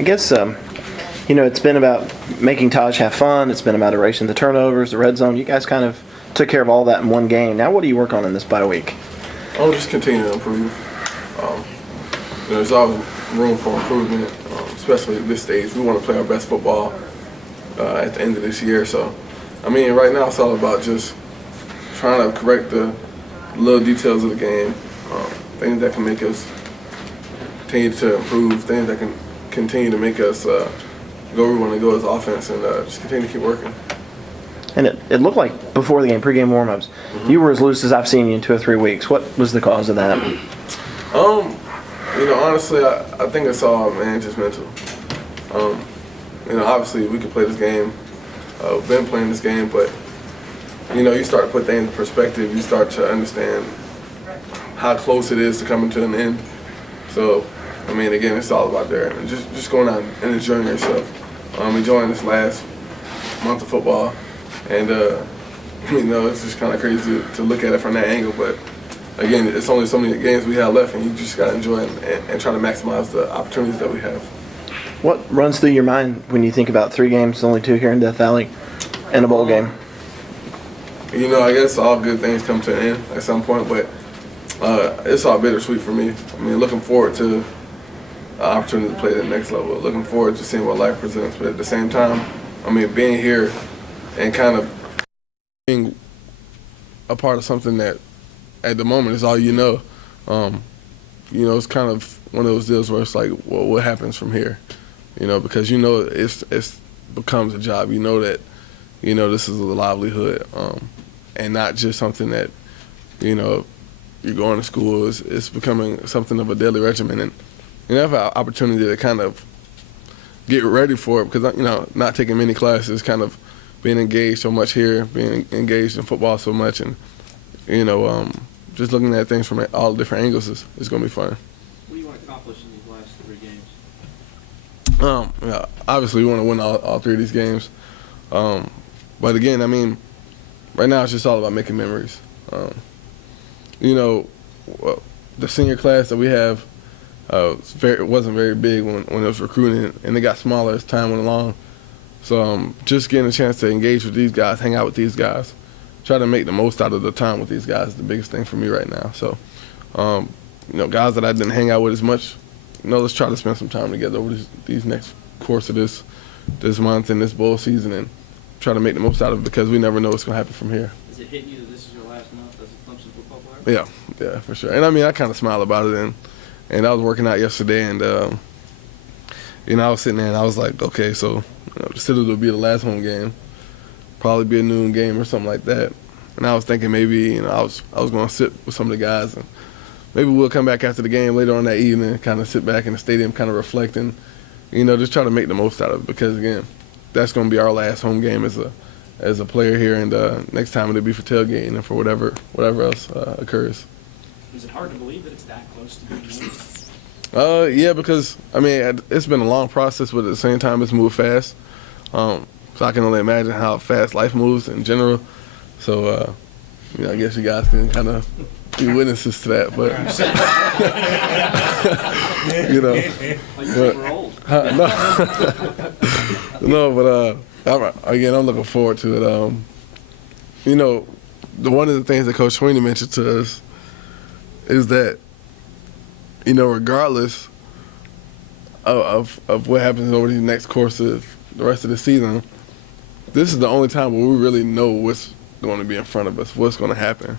I guess, it's been about making Taj have fun. It's been about erasing the turnovers, the red zone. You guys kind of took care of all that in one game. Now what do you work on in this bye week? I'll just continue to improve. There's always room for improvement, especially at this stage. We want to play our best football at the end of this year. So, right now it's all about just trying to correct the little details of the game, things that can make us continue to improve, things that can continue to make us go where we want to go as offense, and just continue to keep working. And it looked like before the game, pregame warm-ups, you were as loose as I've seen you in 2 or 3 weeks. What was the cause of that? Honestly, I think it's all, just mental. Obviously we could play this game. We've been playing this game, but, you start to put things in perspective. You start to understand how close it is to coming to an end. So, again, it's all about there. And just going out and enjoying yourself. Enjoying this last month of football. And, it's just kind of crazy to look at it from that angle. But, again, it's only so many games we have left, and you just got to enjoy it and try to maximize the opportunities that we have. What runs through your mind when you think about 3 games, only 2 here in Death Valley, and a bowl game? I guess all good things come to an end at some point, but it's all bittersweet for me. Looking forward to the opportunity to play at the next level, looking forward to seeing what life presents, but at the same time, being here and kind of being a part of something that at the moment is all you know. It's kind of one of those deals where it's like, well, what happens from here? Because it's becomes a job. That, this is a livelihood, and not just something that, you're going to school. It's becoming something of a daily regimen, and you have an opportunity to kind of get ready for it because, not taking many classes, kind of being engaged so much here, being engaged in football so much, and, just looking at things from all different angles is going to be fun. What do you want to accomplish in these last 3 games? Obviously, we want to win all 3 of these games. But again, right now it's just all about making memories. The senior class that we have wasn't very big when it was recruiting, and it got smaller as time went along. So just getting a chance to engage with these guys, hang out with these guys, try to make the most out of the time with these guys is the biggest thing for me right now. So, guys that I didn't hang out with as much, let's try to spend some time together over these next course of this month and this bowl season and try to make the most out of it because we never know what's going to happen from here. Does it hit you that this is your last month as a Clemson football player? Yeah, for sure. And I kind of smile about it. And I was working out yesterday, and I was sitting there and I was like, okay, so this will be the last home game. Probably be a noon game or something like that. And I was thinking maybe, I was going to sit with some of the guys and maybe we'll come back after the game later on that evening, kind of sit back in the stadium, kind of reflecting, just try to make the most out of it because, again, that's going to be our last home game as a player here, and next time it'll be for tailgating and for whatever else occurs. Is it hard to believe that it's that close to being moved? Yeah, because, it's been a long process, but at the same time it's moved fast. So I can only imagine how fast life moves in general. So, I guess you guys can kind of be witnesses to that. But, again, I'm looking forward to it. One of the things that Coach Sweeney mentioned to us is that, regardless of what happens over the next course of the rest of the season, this is the only time where we really know what's going to be in front of us, what's going to happen.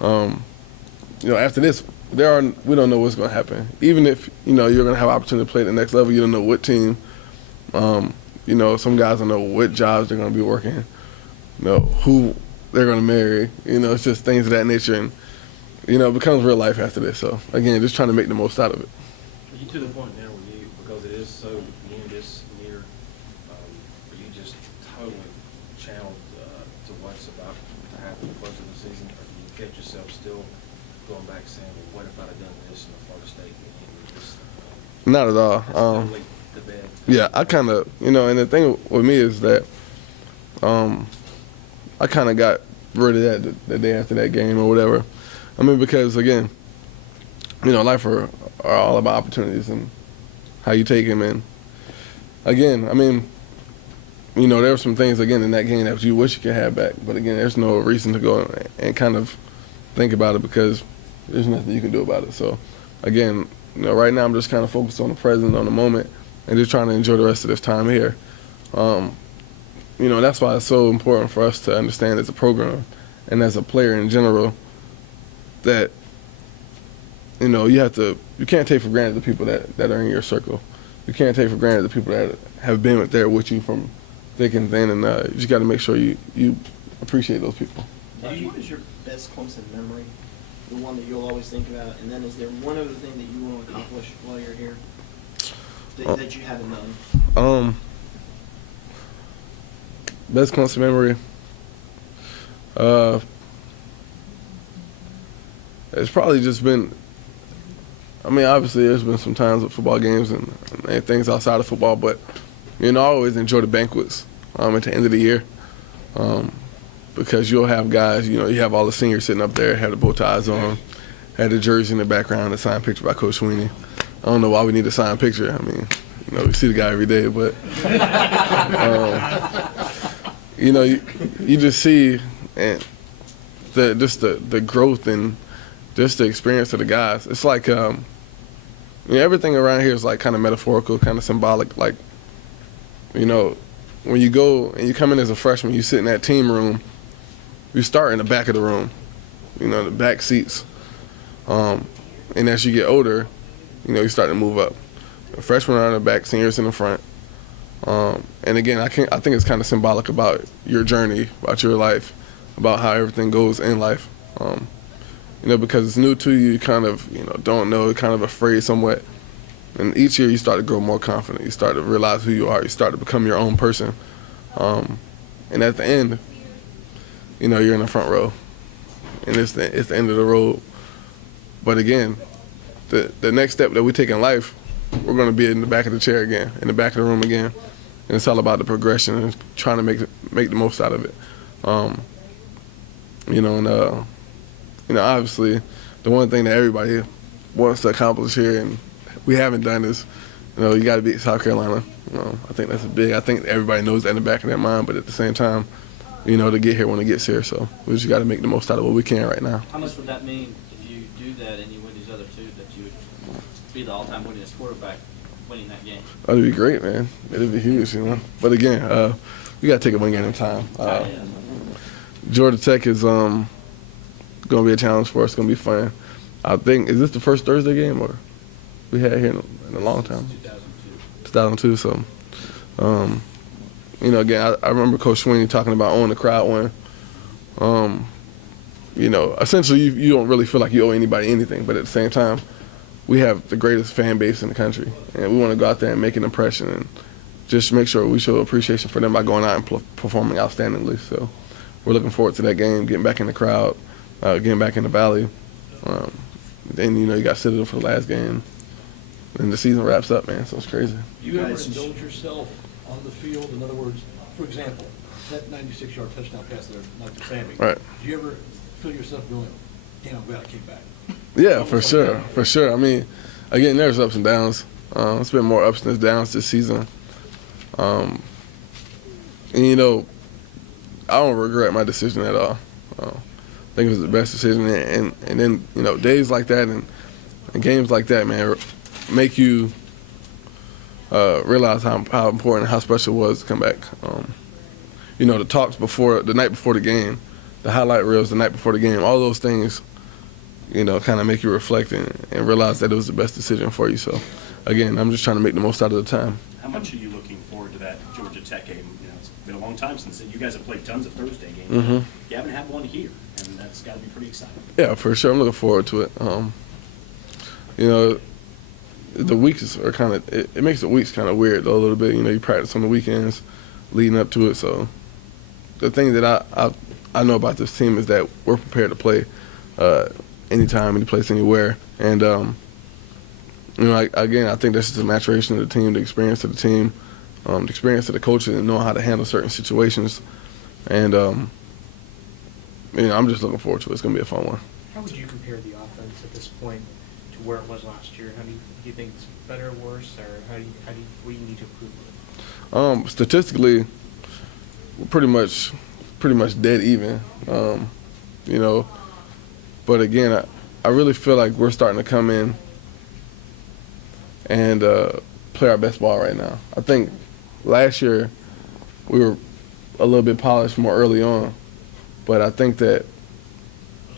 After this, we don't know what's going to happen. Even if, you're going to have an opportunity to play at the next level, you don't know what team. Some guys don't know what jobs they're going to be working, who they're going to marry. It's just things of that nature. And, it becomes real life after this. So, again, just trying to make the most out of it. Are you to the point now where because it is so this near, are you just totally channeled to what's about to happen close to the season, or do you catch yourself still going back saying, well, what if I'd have done this in the Florida State game? Not at all. The bed. Yeah, I kind of, and the thing with me is that I kind of got rid of that the day after that game or whatever. Because, again, life are all about opportunities and how you take them. And, again, I mean, you know, there were some things, again, in that game that you wish you could have back. But, again, there's no reason to go and kind of think about it because there's nothing you can do about it. So, again, you know, right now I'm just kind of focused on the present, on the moment, and just trying to enjoy the rest of this time here. You know, that's why it's so important for us to understand as a program and as a player in general that, you know, you can't take for granted the people that are in your circle. You can't take for granted the people that have been there with you from thick and thin, and you just got to make sure you appreciate those people. What is your best Clemson memory? The one that you'll always think about, and then is there one other thing that you want to accomplish while you're here that you haven't done? Best Clemson memory. It's probably just been. I mean, obviously, there's been some times with football games and things outside of football, but you know, I always enjoy the banquets at the end of the year. Because you'll have guys, you know, you have all the seniors sitting up there, have the bow ties on, had the jersey in the background, a signed picture by Coach Sweeney. I don't know why we need a signed picture. I mean, you know, we see the guy every day, but you know, you just see and the growth and just the experience of the guys. It's like you know, everything around here is like kind of metaphorical, kind of symbolic. Like, you know, when you go and you come in as a freshman, you sit in that team room. You start in the back of the room, you know, the back seats. And as you get older, you know, you start to move up. The freshmen are in the back, seniors in the front. And again, I think it's kind of symbolic about your journey, about your life, about how everything goes in life. You know, because it's new to you, you kind of, you know, don't know, you're kind of afraid somewhat. And each year you start to grow more confident. You start to realize who you are. You start to become your own person. And at the end, you know, you're in the front row. And it's the end of the road. But again, the next step that we take in life, we're going to be in the back of the chair again, in the back of the room again. And it's all about the progression and trying to make the most out of it. You know, and, you know, obviously, the one thing that everybody wants to accomplish here and we haven't done is, you know, you got to beat South Carolina. You know, I think that's I think everybody knows that in the back of their mind, but at the same time, you know, to get here when it gets here. So we just got to make the most out of what we can right now. How much would that mean if you do that and you win these other two, that you would be the all-time winningest quarterback winning that game? That'd be great, man. It'd be huge, you know. But again, we got to take it one game at a time. Georgia Tech is going to be a challenge for us. It's going to be fun. I think, is this the first Thursday game or we had here in a long time? 2002. So, you know, again, I remember Coach Sweeney talking about owning the crowd when, you know, essentially you don't really feel like you owe anybody anything, but at the same time, we have the greatest fan base in the country, and we want to go out there and make an impression and just make sure we show appreciation for them by going out and performing outstandingly. So we're looking forward to that game, getting back in the crowd, getting back in the Valley. Then, you know, you got Citadel for the last game. And the season wraps up, man, so it's crazy. You ever indulge yourself on the field? In other words, for example, that 96-yard touchdown pass there, not to Sammy. Right. Do you ever feel yourself going, damn, I'm glad I came back? Yeah, for sure, for sure. I mean, again, there's ups and downs. It's been more ups than downs this season. And, you know, I don't regret my decision at all. I think it was the best decision. And then, you know, days like that and games like that, man, make you realize how important, how special it was to come back. You know, the talks the night before the game, the highlight reels the night before the game, all those things, you know, kind of make you reflect and realize that it was the best decision for you. So, again, I'm just trying to make the most out of the time. How much are you looking forward to that Georgia Tech game? You know, it's been a long time since you guys have played tons of Thursday games. Mm-hmm. You haven't had one here, and that's got to be pretty exciting. Yeah, for sure. I'm looking forward to it. You know, the weeks are kind of, it makes the weeks kind of weird, though, a little bit. You know, you practice on the weekends leading up to it. So the thing that I know about this team is that we're prepared to play anytime, any place, anywhere. And, you know, again, I think that's just the maturation of the team, the experience of the team, the experience of the coaches and knowing how to handle certain situations. And, you know, I'm just looking forward to it. It's going to be a fun one. How would you compare the offense at this point to where it was last year? Do you think it's better or worse, or what do you need to improve? Statistically, we're pretty much dead even. You know, but again, I really feel like we're starting to come in and play our best ball right now. I think last year we were a little bit polished more early on, but I think that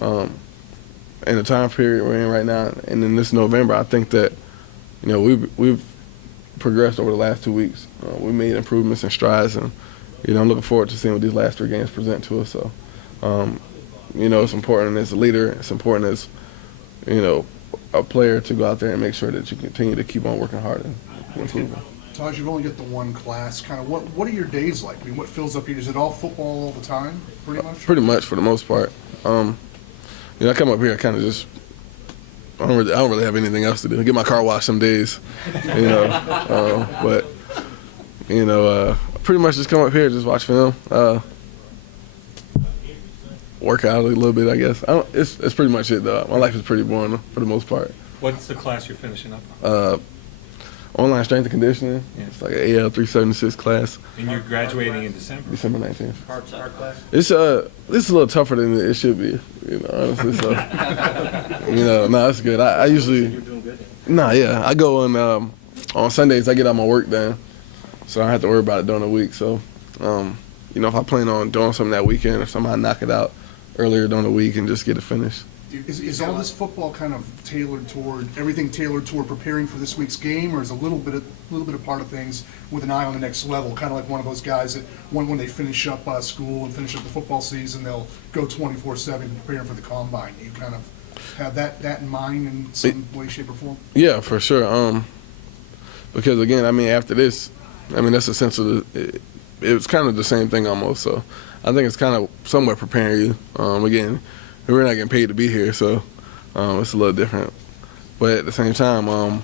in the time period we're in right now, and in this November, I think that we've progressed over the last 2 weeks. We made improvements and strides, and I'm looking forward to seeing what these last 3 games present to us. So, it's important as a leader. It's important as a player to go out there and make sure that you continue to keep on working hard and improving. Taj, you've only got the one class. Kind of what are your days like? I mean, what fills up your? Is it all football all the time, pretty much? Pretty much, for the most part. I come up here, I kind of just I don't really have anything else to do. I get my car washed some days, but pretty much just come up here, just watch film, work out a little bit, I guess. It's pretty much it, though. My life is pretty boring for the most part. What's the class you're finishing up on? Online strength and conditioning. Yeah. It's like an AL 376 class. And you're graduating in December? December 19th. Hard class? It's a little tougher than it should be, honestly. So, no, it's good. I usually. You're doing good. Nah, yeah. I go on Sundays. I get all my work done, so I don't have to worry about it during the week. So, if I plan on doing something that weekend or something, I knock it out earlier during the week and just get it finished. Is all this football kind of tailored toward preparing for this week's game, or is a little bit of part of things with an eye on the next level? Kind of like one of those guys that when they finish up school and finish up the football season, they'll go 24/7 preparing for the combine. You kind of have that in mind in some way, shape, or form. Yeah, for sure. Because again, after this, that's essentially it's kind of the same thing almost. So I think it's kind of somewhat preparing you. Again, we're not getting paid to be here, so it's a little different. But at the same time,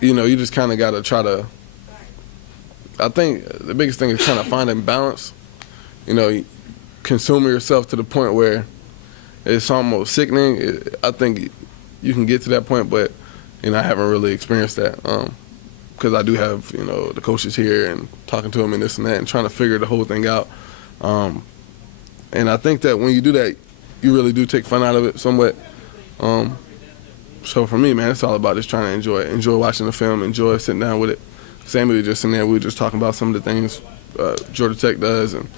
you just kind of got to try to. I think the biggest thing is kind of finding balance. Consuming yourself to the point where it's almost sickening. I think you can get to that point, but I haven't really experienced that because I do have the coaches here and talking to them and this and that and trying to figure the whole thing out. And I think that when you do that, you really do take fun out of it somewhat. So for me, man, it's all about just trying to enjoy watching the film, enjoy sitting down with it. Sammy was just in there. We were just talking about some of the things Georgia Tech does, and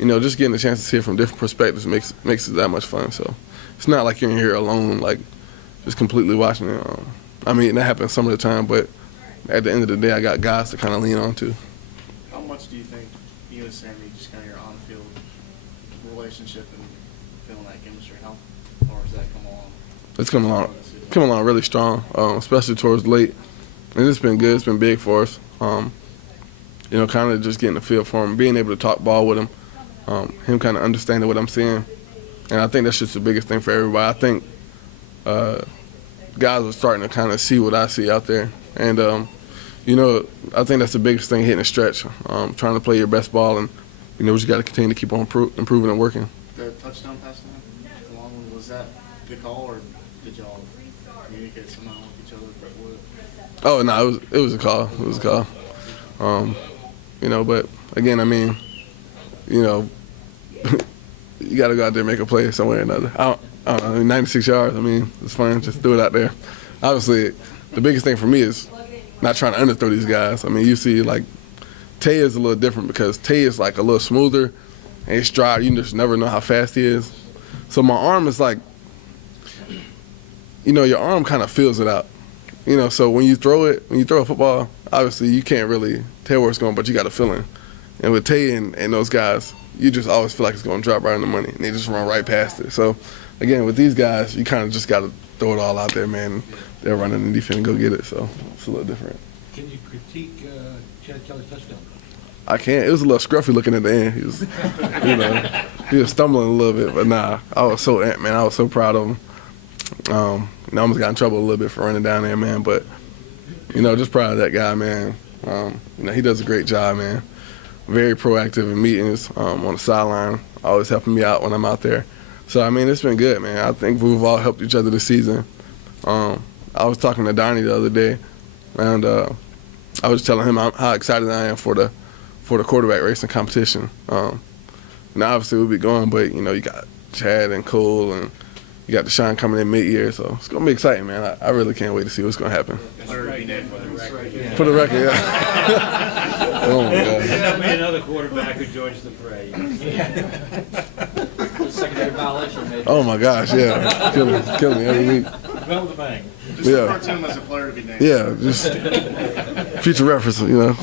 just getting a chance to see it from different perspectives makes it that much fun. So it's not like you're in here alone, like just completely watching it. That happens some of the time, but at the end of the day, I got guys to kind of lean on to. How much do you think you and Sammy, just kind of your on-field relationship and feeling that chemistry, how far has that come along? It's coming along really strong, especially towards late. And it's been good. It's been big for us. Kind of just getting a feel for him, being able to talk ball with him, him kind of understanding what I'm seeing. And I think that's just the biggest thing for everybody. I think guys are starting to kind of see what I see out there. And, I think that's the biggest thing, hitting a stretch, trying to play your best ball. And, we just got to continue to keep on improving and working. The touchdown pass now, the long one, was that the call, or did y'all communicate somehow with each other? Oh, no, it was a call. It was a call. But again, you got to go out there and make a play somewhere or another. I don't know, 96 yards, it's fine. Just throw it out there. Obviously, the biggest thing for me is not trying to underthrow these guys. You see, like, Tay is a little different because Tay is, like, a little smoother and his stride, you just never know how fast he is. So my arm is like, your arm kind of fills it out. So when you throw a football, obviously you can't really tell where it's going, but you got a feeling. And with Tay and those guys, you just always feel like it's going to drop right in the money, and they just run right past it. So, again, with these guys, you kind of just got to throw it all out there, man. They'll run in the defense and go get it, so it's a little different. Can you critique Chad Kelly's touchdown? I can't. It was a little scruffy looking at the end. He was, he was stumbling a little bit, but nah, I was so amped, man. I was so proud of him. I almost got in trouble a little bit for running down there, man, but, just proud of that guy, man. He does a great job, man. Very proactive in meetings on the sideline, always helping me out when I'm out there. So, it's been good, man. I think we've all helped each other this season. I was talking to Donnie the other day, and I was telling him how excited I am for the quarterback race and competition. Now obviously we'll be going, but you know you got Chad and Cole and you got Deshaun coming in mid-year, so it's gonna be exciting, man. I really can't wait to see what's gonna happen. For the record. For the record, yeah. Oh my God. There'll be another quarterback who joins the fray. Secondary violation, maybe. Oh my gosh, yeah. Kill me every week. Well, with a bang. Just Yeah. refer to him as a player to be named. Yeah, just future reference, you know.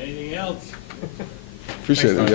Anything else? Appreciate it, guys.